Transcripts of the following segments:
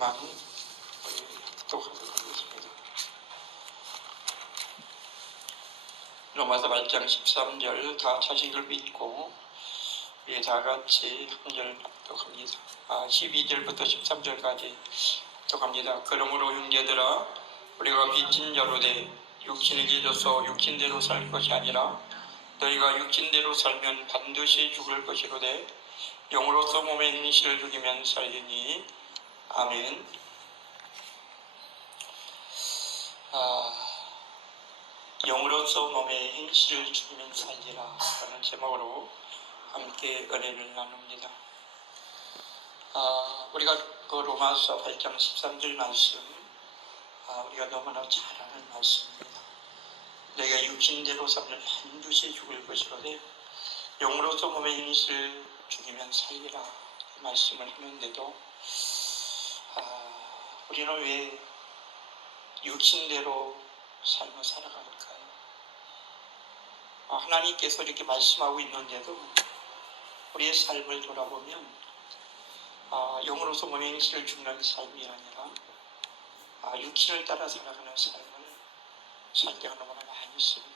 독하도록 하겠습니다. 로마서 8장 13절 다 자식을 믿고 다 같이 한 절 독합니다. 12절부터 13절까지 독합니다. 그러므로 형제들아 우리가 빚진 자로 돼 육신을 잊어서 육신대로 살 것이 아니라 너희가 육신대로 살면 반드시 죽을 것이로되 영으로서 몸의 행실을 죽이면 살리니. 아멘. 영으로서 몸의 행실을 죽이면 살리라 라는 제목으로 함께 은혜를 나눕니다. 우리가 그 로마서 8장 13절 말씀 우리가 너무나 잘 아는 말씀입니다. 내가 육신대로 살면 반드시 죽을 것이로되 영으로서 몸의 행실을 죽이면 살리라 말씀을 하는데도 우리는 왜 육신대로 삶을 살아갈까요? 하나님께서 이렇게 말씀하고 있는데도 우리의 삶을 돌아보면 영으로서 몸의 행실을 죽는 삶이 아니라 육신을 따라 살아가는 삶을 살 때가 너무나 많이 있습니다.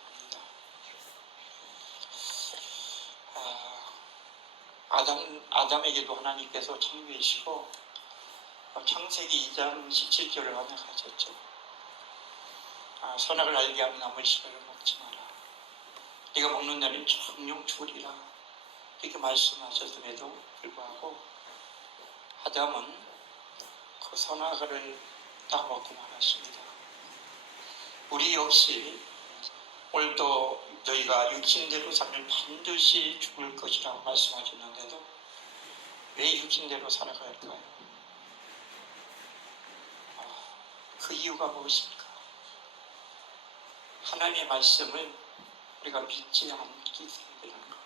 아담에게도 하나님께서 창조하시고 창세기 2장 17절을 언약하셨죠. 선악을 알게 하는 나무의 씨를 먹지 마라. 네가 먹는 날은 정령 죽으리라. 이렇게 말씀하셨음에도 불구하고 아담은 그 선악을 따먹고 말았습니다. 우리 역시 오늘도 너희가 육신대로 살면 반드시 죽을 것이라고 말씀하셨는데도 왜 육신대로 살아갈까요? 그 이유가 무엇입니까? 하나님의 말씀을 우리가 믿지 않기 때문이라는 거예요.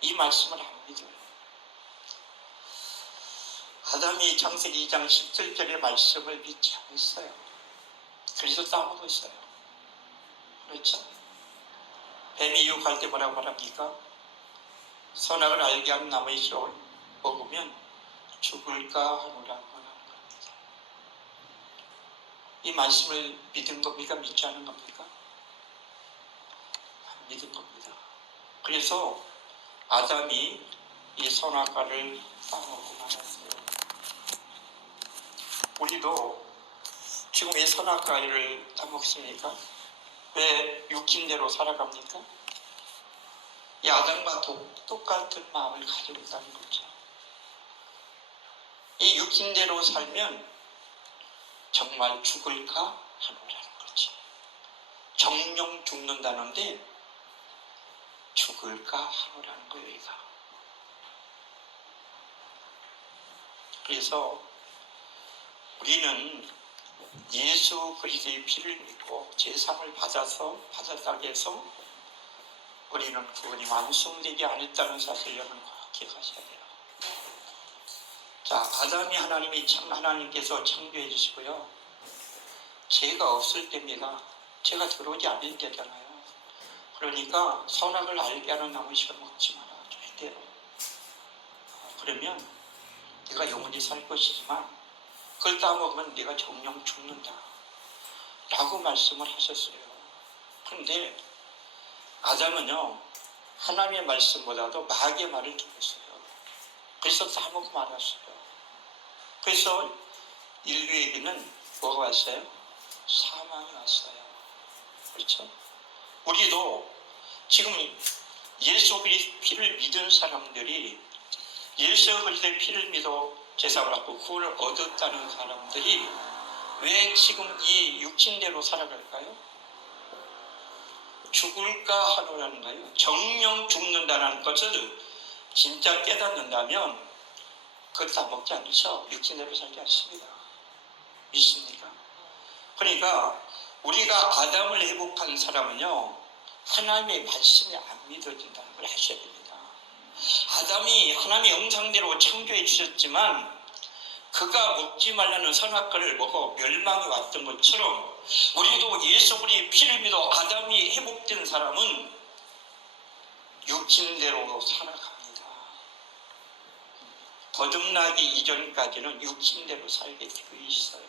이 말씀을 안 믿어요. 아담이 창세기 2장 17절의 말씀을 믿지 않았어요. 그래서 싸우고 있어요. 그렇죠? 뱀이 유혹할 때 뭐라고 말합니까? 선악을 알게 하는 나무의 씨를 먹으면 죽을까 하노라고 하는 겁니다. 이 말씀을 믿은 겁니까? 믿지 않은 겁니까? 안 믿은 겁니다. 그래서 아담이 이 선악과를 따먹고 말았어요. 우리도 지금 왜 선악과를 따먹습니까? 왜 육신대로 살아갑니까? 이 아담과 똑같은 마음을 가지고 있다는 거죠. 이 육신대로 살면 정말 죽을까 하노라는 거지. 정령 죽는다는데 죽을까 하노라는 거예요, 얘가. 그래서 우리는 예수 그리스도의 피를 믿고 제사를 받았다고 해서 우리는 구원이 완성되지 않았다는 사실을 여러분 기억하셔야 돼요. 자, 아담이 하나님께서 창조해 주시고요. 죄가 없을 때입니다. 죄가 들어오지 않을 때잖아요. 그러니까 선악을 알게 하는 나무씨를 먹지 마라. 절대로. 그러면 네가 영원히 살 것이지만 그걸 따먹으면 네가 정령 죽는다 라고 말씀을 하셨어요. 그런데 아담은요 하나님의 말씀보다도 마귀의 말을 들었어요. 그래서 따먹고 말았어요. 그래서 인류에게는 뭐가 왔어요? 사망이 왔어요. 그렇죠? 우리도 지금 예수 그리스도의 피를 믿은 사람들이 예수 그리스도의 피를 믿어 제사를 받고 구원을 얻었다는 사람들이 왜 지금 이 육신대로 살아갈까요? 죽을까 하노라는 거예요. 정령 죽는다는 것을 진짜 깨닫는다면 그걸 다 먹지 않죠. 육신대로 살지 않습니다. 믿습니까? 그러니까 우리가 아담을 회복한 사람은요 하나님의 말씀이 안 믿어진다는 걸 아셔야 됩니다. 아담이 하나님의 형상대로 창조해 주셨지만 그가 먹지 말라는 선악과를 먹어 멸망이 왔던 것처럼 우리도 예수 그리스도의 피를 믿어 아담이 회복된 사람은 육신대로 살아갑니다. 거듭나기 이전까지는 육신대로 살게 되어 있어요.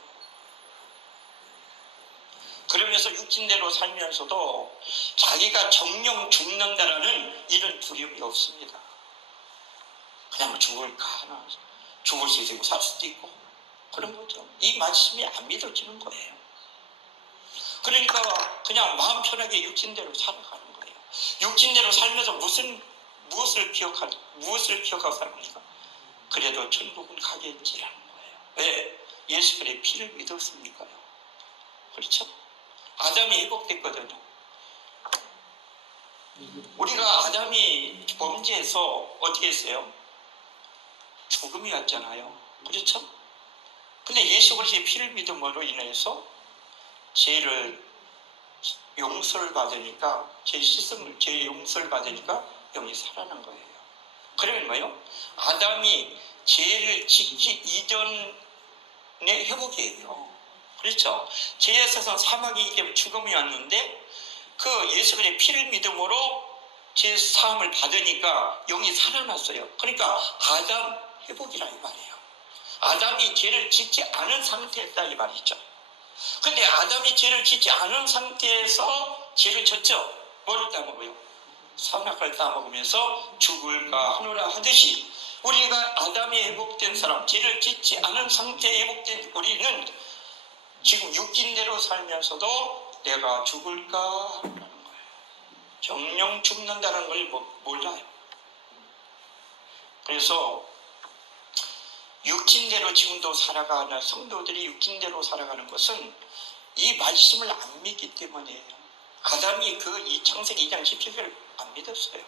그러면서 육신대로 살면서도 자기가 정령 죽는다라는 이런 두려움이 없습니다. 그냥 죽을까 하나, 죽을 수도 있고 살 수도 있고 그런 거죠. 이 말씀이 안 믿어지는 거예요. 그러니까 그냥 마음 편하게 육신대로 살아가는 거예요. 육신대로 살면서 무엇을 기억하고 살합니까? 그래도 천국은 가겠지라는 거예요. 왜? 예수 그리스도의 피를 믿었으니까요. 그렇죠? 아담이 회복됐거든요. 우리가 아담이 범죄해서 어떻게 했어요? 죽음이 왔잖아요. 그렇죠? 근데 예수 그리스도의 피를 믿음으로 인해서 죄를 용서를 받으니까, 죄 용서를 받으니까 영이 살아난 거예요. 그러면 뭐예요? 아담이 죄를 짓기 이전의 회복이에요. 그렇죠? 죄에 있어서 사망이기 때문에 죽음이 왔는데 그 예수 그리스도의 피를 믿음으로 죄 사함을 받으니까 영이 살아났어요. 그러니까 아담 회복이라 이 말이에요. 아담이 죄를 짓지 않은 상태였다 이 말이죠. 근데 아담이 죄를 짓지 않은 상태에서 죄를 졌죠. 뭐를 따먹어요? 선악을 따먹으면서 죽을까 하노라 하듯이 우리가 아담이 회복된 사람, 죄를 짓지 않은 상태에 회복된 우리는 지금 육신대로 살면서도 내가 죽을까 하는 거예요. 정령 죽는다는 걸 몰라요. 그래서 육신대로 지금도 살아가는 성도들이 육신대로 살아가는 것은 이 말씀을 안 믿기 때문이에요. 아담이 이 창세기 2장 17절을 안 믿었어요.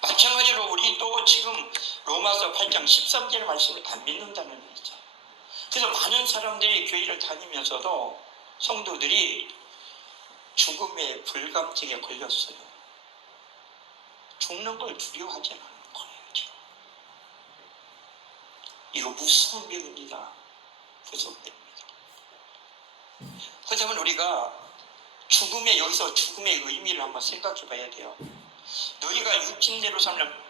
마찬가지로 우리도 지금 로마서 8장 13절 말씀을 안 믿는다는 얘기죠. 그래서 많은 사람들이 교회를 다니면서도 성도들이 죽음의 불감증에 걸렸어요. 죽는 걸 두려워하지 않는 거예요. 지금. 이거 무서운 병입니다. 무서운 병입니다. 그렇다면 우리가 여기서 죽음의 의미를 한번 생각해 봐야 돼요. 너희가 육신대로 살면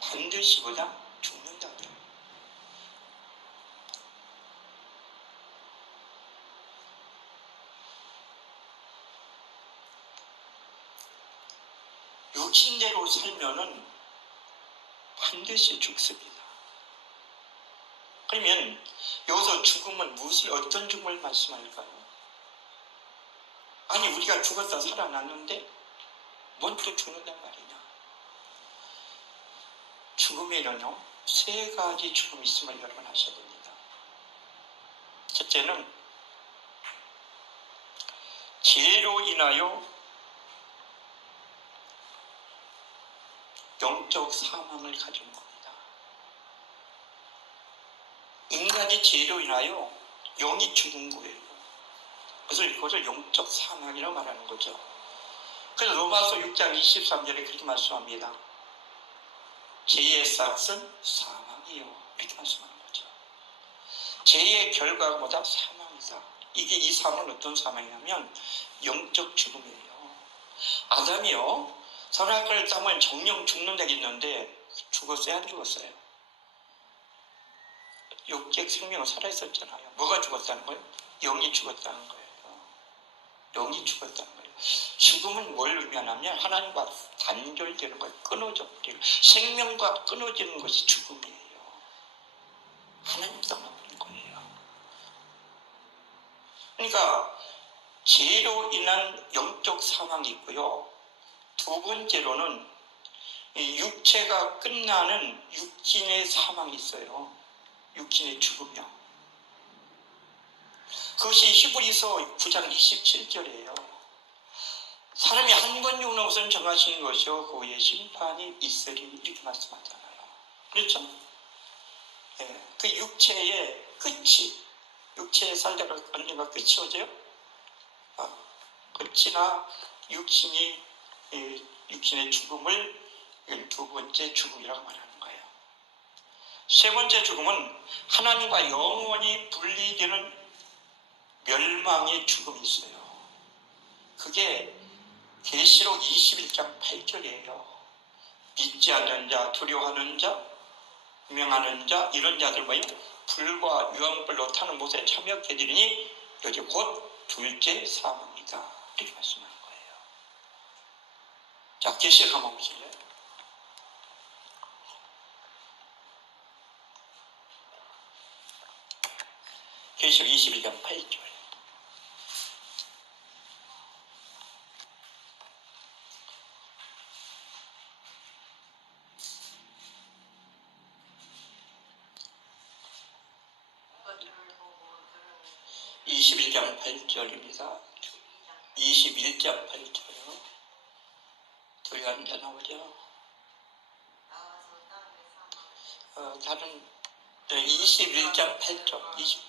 반드시 죽는다. 육신대로 살면은 반드시 죽습니다. 그러면 여기서 죽음은 어떤 죽음을 말씀할까요? 아니 우리가 죽었다 살아났는데 뭔 또 죽는단 말이냐? 죽음에는요 3가지 죽음이 있음을 여러분 아셔야 됩니다. 첫째는 죄로 인하여 영적 사망을 가진 겁니다. 인간의 죄로 인하여 영이 죽은 거예요. 그래서 그것을 영적 사망이라고 말하는 거죠. 그래서 로마서 6장 23절에 그렇게 말씀합니다. 죄의 삭은 사망이요. 이렇게 말씀하는 거죠. 죄의 결과가 뭐다? 사망이다. 이 사망은 어떤 사망이냐면 영적 죽음이에요. 아담이요. 선악과를 따면 정령 죽는다고 했는데 죽었어요? 안 죽었어요? 육적 생명은 살아있었잖아요. 뭐가 죽었다는 거예요? 영이 죽었다는 거예요. 영이 죽었다는 거예요. 죽음은 뭘 의미하냐면 하나님과 단절되는 거예요. 끊어져 버리는 생명과 끊어지는 것이 죽음이에요. 하나님 떠나버린 거예요. 그러니까 죄로 인한 영적 사망이 있고요. 두 번째로는 육체가 끝나는 육신의 사망이 있어요. 육신의 죽음이요. 그것이 히브리서 9장 27절이에요. 사람이 한 번 죽는 것은 정하시는 것이요 그 후에 심판이 있으리 이렇게 말씀하잖아요. 그렇죠? 예, 그 육체의 끝이 육체에 살다가 언젠가 끝이 오죠? 끝이나 육신의 죽음을 두 번째 죽음이라고 말하는 거예요. 세 번째 죽음은 하나님과 영원히 분리되는 멸망의 죽음이 있어요. 그게 계시록 21장 8절이에요. 믿지 않는 자, 두려워하는 자, 명하는 자 이런 자들 뭐예요? 불과 유황불로 타는 못에 참여케 되리니 여기 곧 둘째 사망이다. 이렇게 말씀하는 거예요. 자, 계시록 한번 보실래요? 계시록 21장 8절. (21장 8절입니다) 21장 8절이요. 둘이 앉아 나오죠. 다른 21장 8절 20.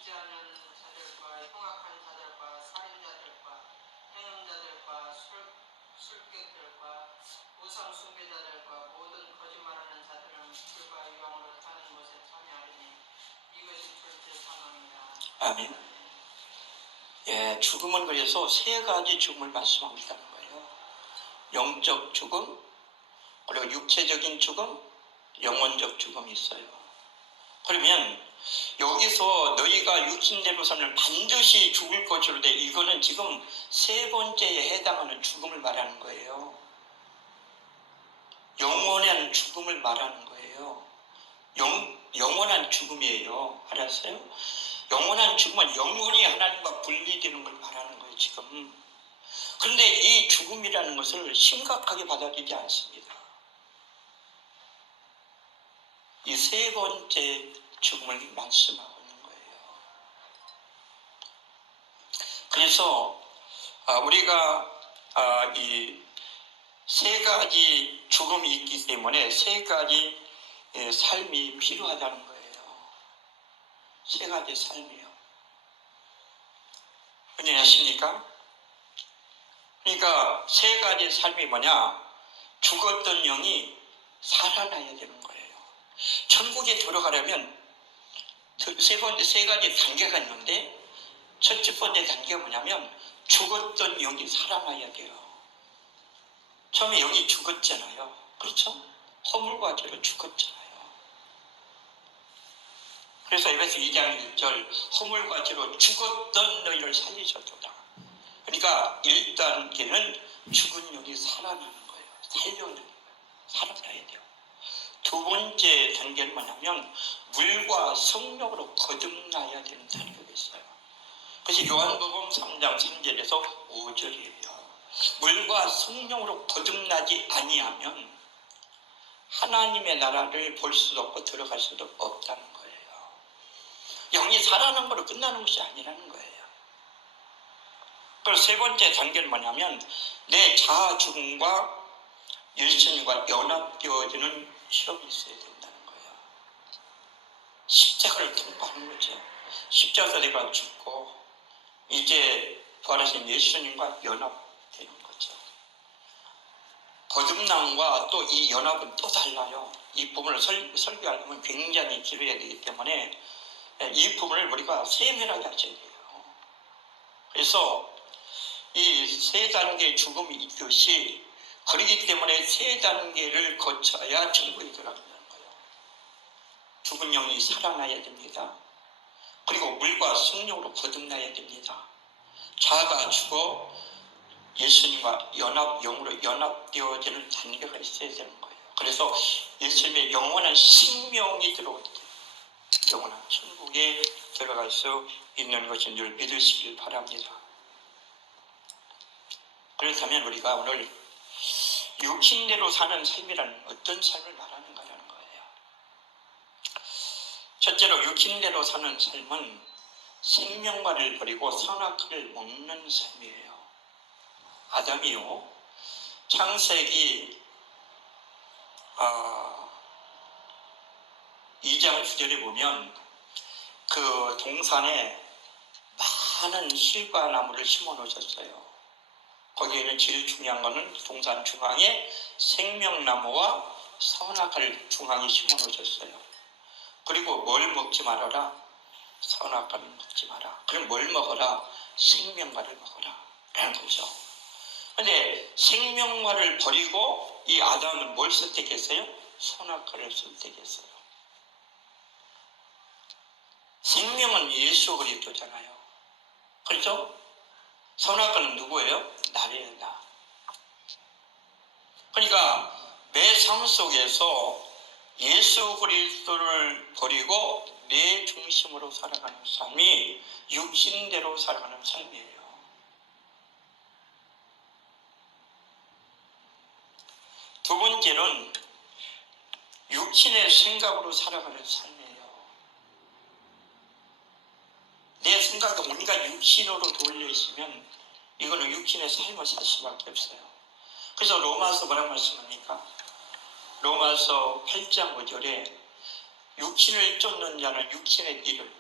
아멘. 예, 죽음은 그래서 세 가지 죽음을 말씀한다는 거예요. 영적 죽음, 그리고 육체적인 죽음, 영혼적 죽음이 있어요. 그러면 여기서 너희가 육신대로 사는 반드시 죽을 것으로 돼, 이거는 지금 세 번째에 해당하는 죽음을 말하는 거예요. 영원한 죽음을 말하는 거예요. 영원한 죽음이에요. 알았어요? 영원한 죽음은 영혼이 하나님과 분리되는 걸 말하는 거예요, 지금. 그런데 이 죽음이라는 것을 심각하게 받아들이지 않습니다. 이 세 번째 죽음을 말씀하고 있는 거예요. 그래서 우리가 이 세 가지 죽음이 있기 때문에 세 가지 삶이 필요하다는 거예요. 세 가지 삶이요. 은혜하십니까? 그러니까 세 가지 삶이 뭐냐? 죽었던 영이 살아나야 되는 거예요. 천국에 들어가려면 세 가지 단계가 있는데, 첫째 번째 단계가 뭐냐면 죽었던 영이 살아나야 돼요. 처음에 영이 죽었잖아요. 그렇죠? 허물과 죄로 죽었잖아요. 그래서 에베소 2장 1절 허물과 죄로 죽었던 너희를 살리셨도다. 그러니까 1단계는 죽은 영이 살아나는 거예요. 살려는 거예요. 살아나야 돼요. 두 번째 단계는 뭐냐면 물과 성령으로 거듭나야 되는 단계가 있어요. 그래서 요한복음 3장 3절에서 5절이에요. 물과 성령으로 거듭나지 아니하면 하나님의 나라를 볼 수도 없고 들어갈 수도 없다는 거예요. 영이 살아난 거로 끝나는 것이 아니라는 거예요. 그리고 세 번째 단계는 뭐냐면 내 자아 죽음과 예수님과 연합되어지는 시험이 있어야 된다는 거예요. 십자가를 통과하는 거죠. 십자가에서 내가 죽고 이제 부활하신 예수님과 연합되는 거죠. 거듭남과 또 이 연합은 또 달라요. 이 부분을 설교하려면 굉장히 길어야 되기 때문에 이 부분을 우리가 세밀하게 하셔야 돼요. 그래서 이 세 단계의 죽음이 있듯이, 그렇기 때문에 세 단계를 거쳐야 천국에 들어간다는 거예요. 죽은 영이 살아나야 됩니다. 그리고 물과 성령으로 거듭나야 됩니다. 자아가 죽어 예수님과 영으로 연합되어지는 단계가 있어야 되는 거예요. 그래서 예수님의 영원한 생명이 들어올 때 영원한 천국에 들어갈 수 있는 것인 줄 믿으시길 바랍니다. 그렇다면 우리가 오늘 육신대로 사는 삶이라는 어떤 삶을 말하는가라는 거예요. 첫째로 육신대로 사는 삶은 생명과를 버리고 선악과를 먹는 삶이에요. 아담이요, 창세기 2장 9절에 보면 그 동산에 많은 실과 나무를 심어 놓으셨어요. 거기에는 제일 중요한 것은 동산 중앙에 생명나무와 선악과를 중앙에 심어 놓으셨어요. 그리고 뭘 먹지 말아라? 선악과를 먹지 마라. 그럼 뭘 먹어라? 생명과를 먹어라 라는 거죠. 그런데 생명과를 버리고 이 아담은 뭘 선택했어요? 선악과를 선택했어요. 생명은 예수 그리스도잖아요. 그렇죠? 선악과는 누구예요? 나래요, 나. 그러니까 내 삶 속에서 예수 그리스도를 버리고 내 중심으로 살아가는 삶이 육신대로 살아가는 삶이에요. 두 번째는 육신의 생각으로 살아가는 삶이에요. 내 생각이 온갖 육신으로 돌려 있으면 이거는 육신의 삶을 살 수밖에 없어요. 그래서 로마서 뭐라고 말씀합니까? 로마서 8장 5절에 육신을 쫓는 자는 육신의 일을,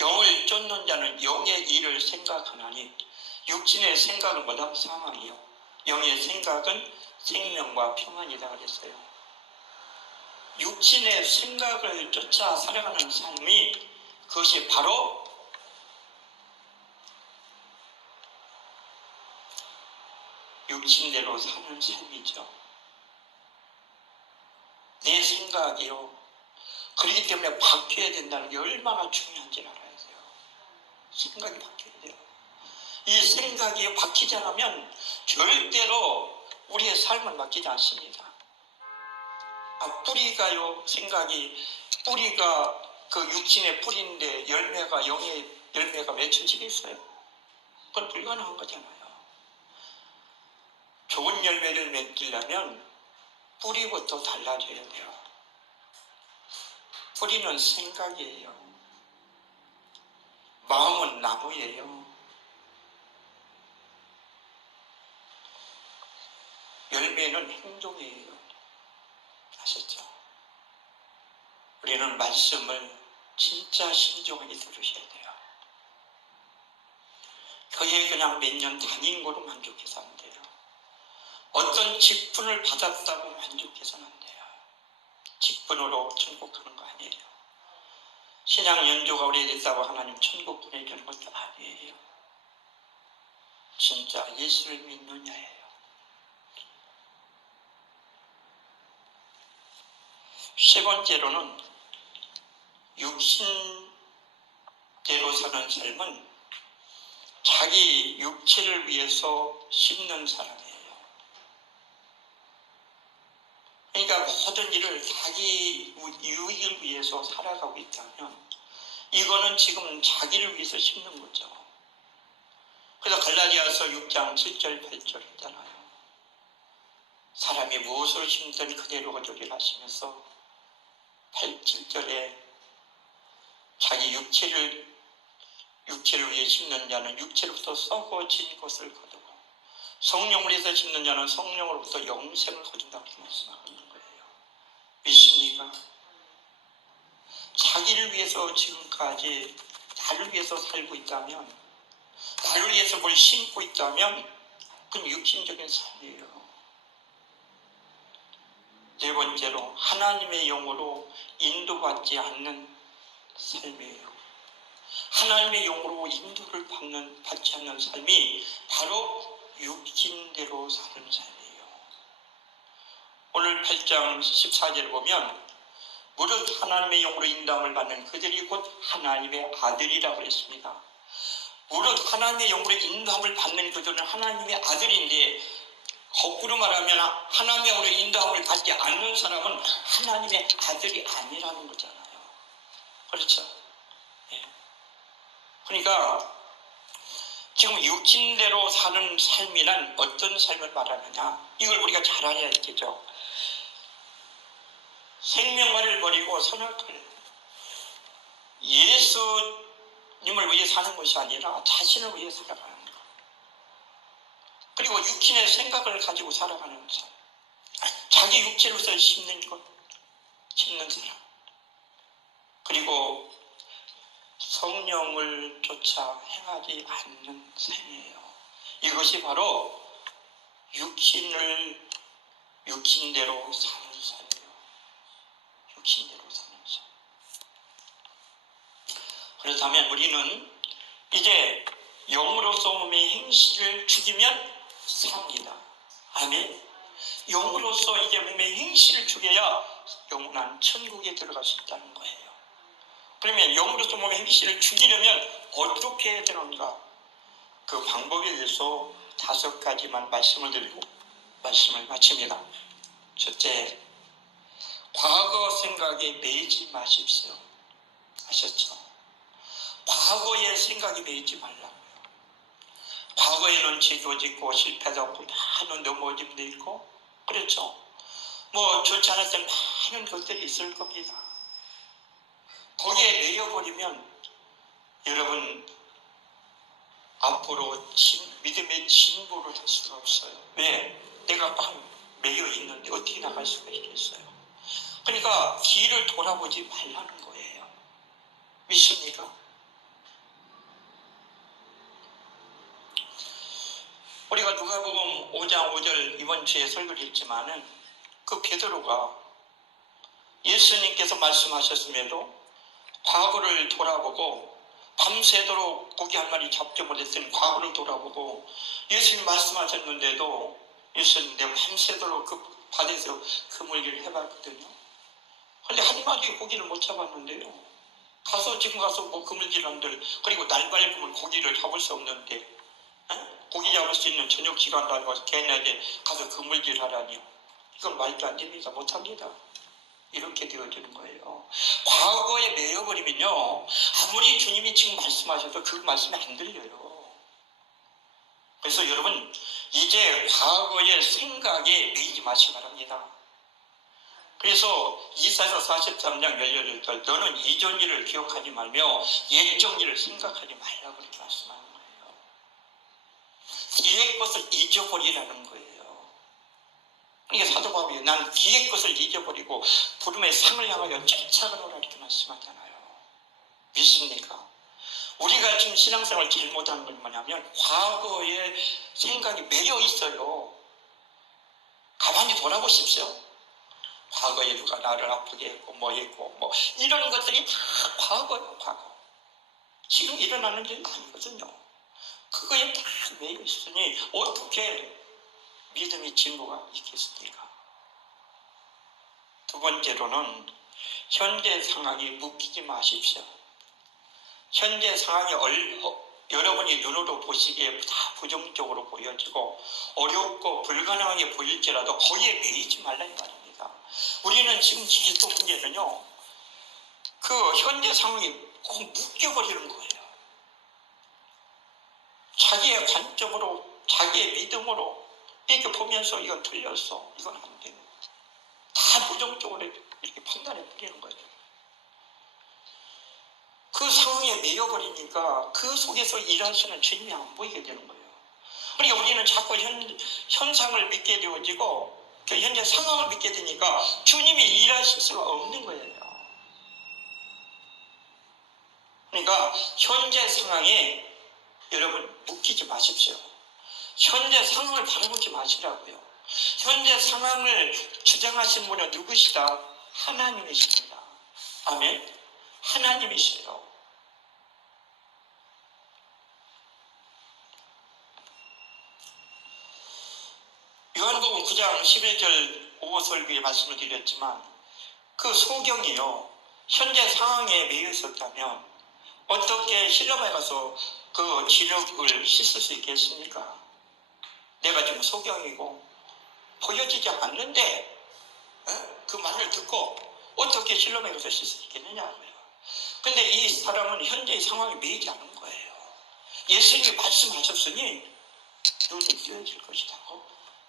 영을 쫓는 자는 영의 일을 생각하나니 육신의 생각은 뭐다? 사망이요. 영의 생각은 생명과 평안이다 그랬어요. 육신의 생각을 쫓아 살아가는 삶이 그것이 바로 육신대로 사는 삶이죠. 내 생각이요. 그렇기 때문에 바뀌어야 된다는 게 얼마나 중요한지 알아야 돼요. 생각이 바뀌어야 돼요. 이 생각이 바뀌지 않으면 절대로 우리의 삶은 바뀌지 않습니다. 뿌리가요, 생각이, 뿌리가 그 육신의 뿌리인데 열매가, 영의 열매가 맺혀지겠어요? 그건 불가능한 거잖아요. 좋은 열매를 맺으려면 뿌리부터 달라져야 돼요. 뿌리는 생각이에요. 마음은 나무예요. 열매는 행동이에요. 아셨죠? 우리는 말씀을 진짜 신중하게 들으셔야 돼요. 교회 그냥 몇 년 다닌 거로 만족해서 안 돼요. 어떤 직분을 받았다고 만족해서는 안 돼요. 직분으로 천국 가는 거 아니에요. 신앙 연조가 오래됐다고 하나님 천국 보내주는 것도 아니에요. 진짜 예수를 믿느냐예요. 세 번째로는 육신대로 사는 삶은 자기 육체를 위해서 심는 사람이에요. 그러니까 모든 일을 자기 유익을 위해서 살아가고 있다면 이거는 지금 자기를 위해서 심는 거죠. 그래서 갈라디아서 6장 7절 8절 있잖아요. 사람이 무엇을 심든 그대로 거두리라 하시면서 8, 7절에 자기 육체를 위해 심는 자는 육체로부터 썩어진 것을 거두고 성령을 위해서 심는 자는 성령으로부터 영생을 거둔다고 말씀하고 있는 거예요. 믿습니까? 자기를 위해서 지금까지 나를 위해서 살고 있다면, 나를 위해서 뭘 심고 있다면 그건 육신적인 삶이에요. 네 번째로 하나님의 영으로 인도받지 않는 삶이에요. 하나님의 영으로 인도를 받지 않는 삶이 바로 육신대로 사는 삶이에요. 오늘 8장 14절을 보면 무릇 하나님의 영으로 인도함을 받는 그들이 곧 하나님의 아들이라고 했습니다. 무릇 하나님의 영으로 인도함을 받는 그들은 하나님의 아들인데 거꾸로 말하면 하나님의 영으로 인도함을 받지 않는 사람은 하나님의 아들이 아니라는 거잖아요. 그렇죠? 예. 그러니까 지금 육신대로 사는 삶이란 어떤 삶을 말하느냐, 이걸 우리가 잘 알아야 되죠. 생명만을 버리고 선악을, 예수님을 위해 사는 것이 아니라 자신을 위해 살아가는 것, 그리고 육신의 생각을 가지고 살아가는 삶, 자기 육체로서 심는 사람, 그리고 성령을 쫓아 행하지 않는 삶이에요. 이것이 바로 육신대로 사는 삶이에요. 육신대로 사는 삶. 그렇다면 우리는 이제 영으로서 몸의 행실을 죽이면 삽니다. 아멘. 영으로서 이제 몸의 행실을 죽여야 영원한 천국에 들어갈 수 있다는 거예요. 그러면 영으로서 몸의 행실을 죽이려면 어떻게 해야 되는가? 그 방법에 대해서 5가지만 말씀을 드리고 말씀을 마칩니다. 첫째, 과거 생각에 매이지 마십시오. 아셨죠? 과거의 생각에 매이지 말라고요. 과거에는 죄도 짓고 실패도 하고 많은 넘어짐도 있고 그렇죠. 뭐 좋지 않았던 많은 것들이 있을 겁니다. 거기에 매여버리면 여러분 앞으로 믿음의 진보를 할 수가 없어요. 왜? 내가 막 매여 있는데 어떻게 나갈 수가 있겠어요? 그러니까 뒤를 돌아보지 말라는 거예요. 믿습니까? 우리가 누가복음 5장 5절 이번 주에 설교를 했지만은 그 베드로가 예수님께서 말씀하셨음에도 과거를 돌아보고 밤새도록 고기 한 마리 잡지 못했으니 과거를 돌아보고 예수님 말씀하셨는데도 예수님 내가 밤새도록 그 바다에서 그물질을 해봤거든요. 근데 한 마리 고기를 못 잡았는데요. 지금 가서 뭐 그물질한들 그리고 날 밝으면 고기를 잡을 수 없는데 고기 잡을 수 있는 저녁 시간도 아니고 걔네한테 가서 그물질 하라니요. 이건 말도 안 됩니다. 못합니다. 이렇게 되어지는 거예요. 과거에 매여버리면요 아무리 주님이 지금 말씀하셔도 그 말씀이 안 들려요. 그래서 여러분 이제 과거의 생각에 매이지 마시기 바랍니다. 그래서 이사야 43장 18절 너는 이전 일을 기억하지 말며 옛적 일을 생각하지 말라고 그렇게 말씀하는 거예요. 뒤의 것을 잊어버리라는 거예요. 그러니까 사도 바울이 난 뒤의 것을 잊어버리고 부름의 상을 향하여 쫓아가노라 이렇게 말씀하잖아요. 믿습니까? 우리가 지금 신앙생활 잘못하는 건 뭐냐면 과거의 생각이 매여 있어요. 가만히 돌아보십시오. 과거에 누가 나를 아프게 했고 뭐 했고 뭐 이런 것들이 다 과거예요. 과거. 지금 일어나는 일은 아니거든요. 그거에 다 매여 있으니 어떻게 믿음의 진보가 있겠습니까? 두 번째로는 현재 상황에 묶이지 마십시오. 현재 상황이 여러분이 눈으로 보시기에 다 부정적으로 보여지고 어렵고 불가능하게 보일지라도 거기에 매이지 말라 이 말입니다. 우리는 지금 제일 또 문제는요. 그 현재 상황이 꼭 묶여버리는 거예요. 자기의 관점으로 자기의 믿음으로 이렇게 보면서 이건 틀렸어. 이건 안 돼. 다 부정적으로 이렇게 판단해 버리는 거예요. 그 상황에 매여버리니까 그 속에서 일하시는 주님이 안 보이게 되는 거예요. 그러니까 우리는 자꾸 현상을 믿게 되어지고 그 현재 상황을 믿게 되니까 주님이 일하실 수가 없는 거예요. 그러니까 현재 상황에 여러분 묶이지 마십시오. 현재 상황을 바라보지 마시라고요. 현재 상황을 주장하신 분은 누구시다? 하나님이십니다. 아멘. 하나님이시에요. 요한복음 9장 11절 5호 설교에 말씀을 드렸지만 그 소경이요 현재 상황에 매여 있었다면 어떻게 실험에 가서 그 진흙을 씻을 수 있겠습니까? 내가 지금 소경이고 보여지지 않는데 그 말을 듣고 어떻게 실험에 가서 씻을 수 있겠느냐고요. 근데 이 사람은 현재의 상황에 매이지 않은 거예요. 예수님이 말씀하셨으니 눈이 뜨여질 것이다.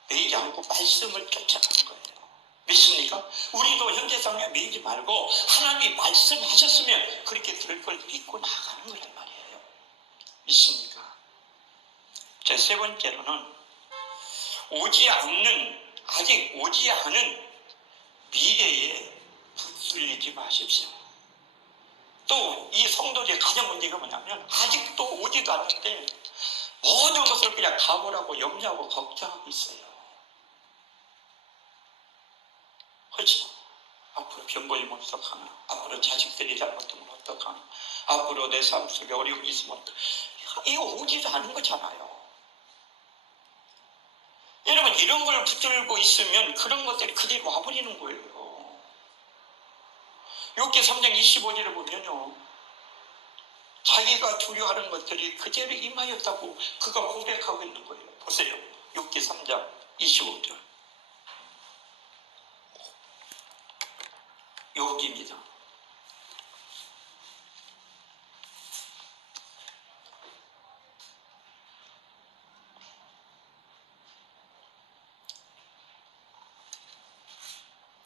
매이지 않고 말씀을 쫓아가는 거예요. 믿습니까? 우리도 현재 상황에 매이지 말고 하나님이 말씀하셨으면 그렇게 들을 걸 믿고 나가는 거란 말이에요. 믿습니까? 자, 세 번째로는 아직 오지 않은 미래에 붙들리지 마십시오. 또 이 성도들의 가장 문제가 뭐냐면 아직도 오지도 않는데 모든 것을 그냥 각오하고 염려하고 걱정하고 있어요. 그렇죠? 앞으로 병 걸리면 어떡하나? 앞으로 자식들이 잘못하면 어떡하나? 앞으로 내 삶 속에 어려움이 있으면 어떡하나? 이거 오지도 않은 거잖아요. 여러분 이런 걸 붙들고 있으면 그런 것들이 그대로 와버리는 거예요. 욥기 3장 25절을 보면요. 자기가 두려워하는 것들이 그대로 임하였다고 그가 고백하고 있는 거예요. 보세요. 6기 3장 25절. 욥기입니다.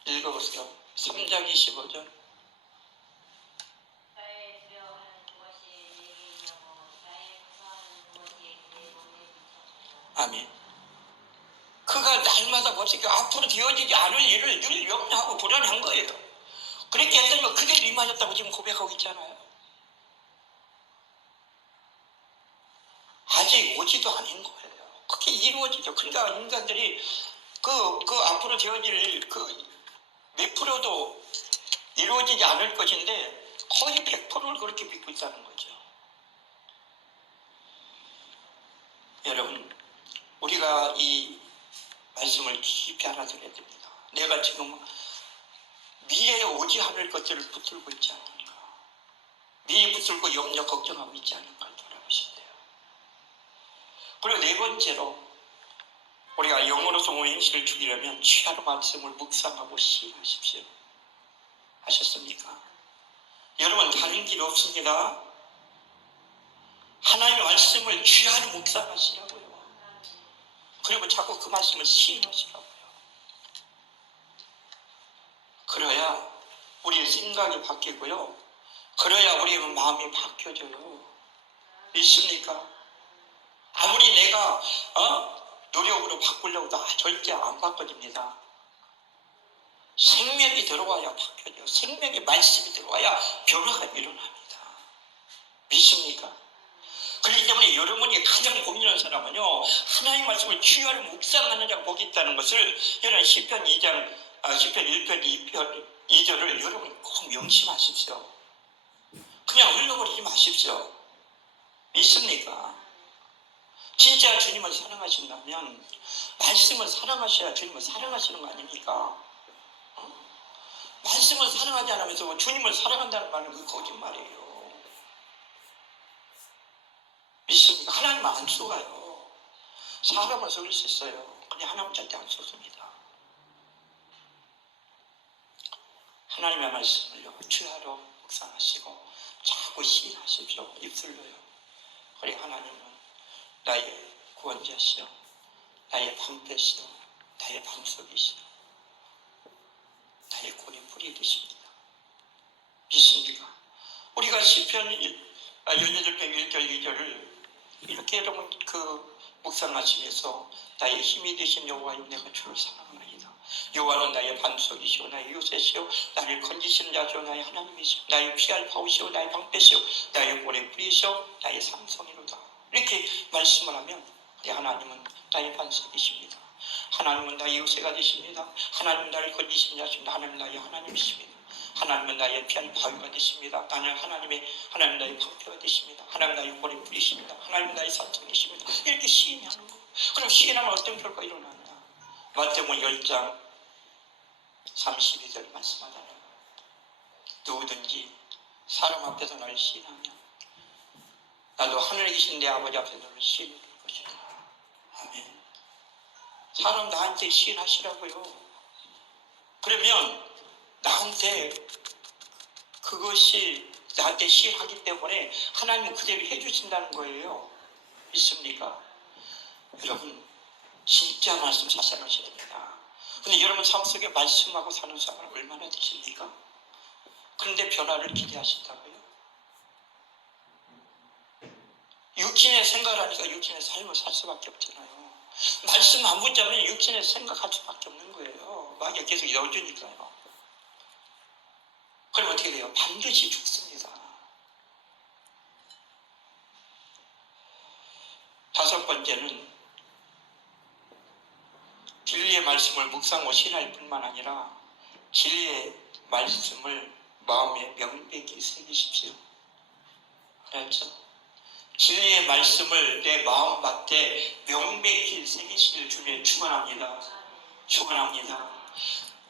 읽어보세요. 3장 25절. 아멘. 그가 날마다 어떻게 앞으로 되어지지 않을 일을 늘 염려하고 불안한 거예요. 그렇게 했더니 그대로 임하였다고 지금 고백하고 있잖아요. 아직 오지도 않은 거예요. 그게 이루어지죠. 그러니까 인간들이 그 앞으로 되어질 그 몇 프로도 이루어지지 않을 것인데 거의 100%를 그렇게 믿고 있다는 거죠. 여러분, 우리가 이 말씀을 깊이 알아들어야 됩니다. 내가 지금 미래에 오지 않을 것들을 붙들고 있지 않는가. 미리 붙들고 염려 걱정하고 있지 않은가 돌아보셔야 돼요. 그리고 네 번째로 우리가 영으로서 오행시를 죽이려면 취하로 말씀을 묵상하고 시인하십시오. 아셨습니까? 여러분 다른 길 없습니다. 하나님의 말씀을 취하로 묵상하시라고요. 그리고 자꾸 그 말씀을 시인하시라고요. 그래야 우리의 생각이 바뀌고요. 그래야 우리의 마음이 바뀌어져요. 믿습니까? 아무리 내가 노력으로 바꾸려고 해도 절대 안 바꿔집니다. 생명이 들어와야 바뀌어져요. 생명의 말씀이 들어와야 변화가 일어납니다. 믿습니까? 그렇기 때문에 여러분이 가장 고민하는 사람은요, 하나님의 말씀을 주야로 묵상하는 자가 복이 있다는 것을 여러분 시편 1편 2절을 여러분 꼭 명심하십시오. 그냥 흘러버리지 마십시오. 믿습니까? 진짜 주님을 사랑하신다면 말씀을 사랑하셔야 주님을 사랑하시는 거 아닙니까? 말씀을 사랑하지 않으면서 주님을 사랑한다는 말은 그 거짓말이에요. 믿습니까? 하나님 안 속아요. 사람은 속일 수 있어요. 그냥 하나님 절대 안 속습니다. 하나님의 말씀을요, 주야로 묵상하시고 자꾸 시인하십시오. 입술로요. 그리고 하나님은 나의 구원자시오, 나의 방패시오, 나의 방석이시오, 나의 골의 뿌리 되십니다. 믿습니까? 우리가 시편 18편 1절 2절을 이렇게 여러분 묵상하시면서 나의 힘이 되신 여호와여 내가 주를 사랑하나이다. 여호와는 나의 반석이시오, 나의 요새시오, 나를 건지시는 자시오, 나의 하나님이시오, 나의 피할 바우시오, 나의 방패시오, 나의 골의 뿌리시오, 나의 삼성이로다. 이렇게 말씀을 하면 우리 하나님은 나의 반석이십니다. 하나님은 나의 요새가 되십니다. 하나님은 나를 건지시는 자십니다. 하나님은 나의 하나님이십니다. 하나님은 나의 피할 바위가 되십니다. 하나님 나의 방패가 되십니다. 하나님 나의 골의 뿌리십니다. 하나님 나의 산성이십니다. 이렇게 시인하는 거예요. 그럼 시인하면 어떤 결과가 일어나느냐? 마태복음 10장 32절 말씀하잖아요. 누구든지 사람 앞에서 나를 시인하면 나도 하늘에 계신 내 아버지 앞에서 너를 시인할 것이다. 아멘. 사람 나한테 시인하시라고요. 그러면 나한테 그것이 나한테 시인하기 때문에 하나님은 그대로 해주신다는 거예요. 믿습니까? 여러분 진짜 말씀 사랑하셔야 됩니다. 근데 여러분 삶 속에 말씀하고 사는 사람은 얼마나 되십니까? 그런데 변화를 기대하신다고요? 육신의 생각을 하니까 육신의 삶을 살 수밖에 없잖아요. 말씀 안 붙잡으면 육신의 생각할 수밖에 없는 거예요. 마귀가 계속 넣어주니까요. 그럼 어떻게 돼요? 반드시 죽습니다. 다섯 번째는 진리의 말씀을 묵상하고 신할 뿐만 아니라 진리의 말씀을 마음에 명백히 새기십시오. 알았죠? 진리의 말씀을 내 마음밭에 명백히 새기시길 주님 축원합니다. 축원합니다.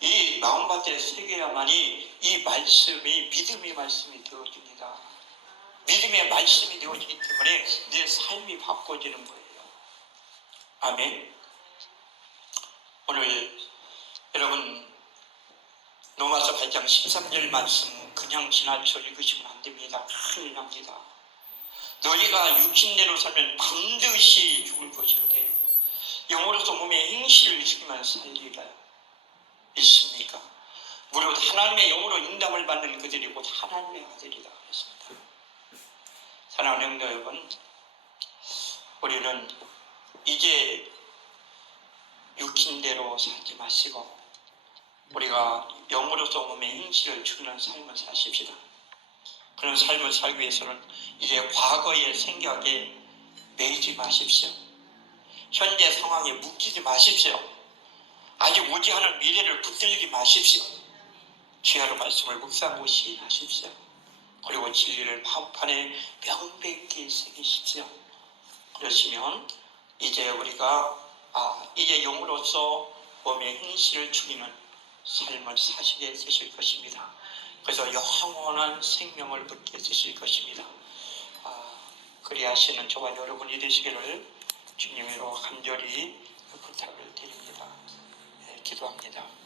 이 마음밭에 새겨야만이 이 말씀이 믿음의 말씀이 되어집니다. 믿음의 말씀이 되어지기 때문에 내 삶이 바꿔지는 거예요. 아멘. 오늘 여러분 로마서 8장 13절 말씀 그냥 지나쳐 읽으시면 안 됩니다. 큰일 납니다. 너희가 육신대로 살면 반드시 죽을 것인데 영으로서 몸의 행실을 지키면 살리라. 믿습니까? 무릇 하나님의 영으로 인담을 받는 그들이 곧 하나님의 아들이다 그랬습니다. 사랑하는 성도 여러분, 우리는 이제 육신대로 살지 마시고 우리가 영으로서 몸의 행실을 지키는 삶을 사십시다. 그런 삶을 살기 위해서는 이제 과거의 생각에 매이지 마십시오. 현재 상황에 묶이지 마십시오. 아직 오지 않은 미래를 붙들지 마십시오. 주야로 말씀을 묵상하고 시인하십시오. 그리고 진리를 마음판에 명백히 새기십시오. 그러시면 이제 우리가 이제 영으로서 몸의 행실을 죽이는 삶을 사시게 되실 것입니다. 그래서 영원한 생명을 얻게 되실 것입니다. 그리하시는 저와 여러분이 되시기를 주님으로 간절히 부탁을 드립니다. 기도합니다.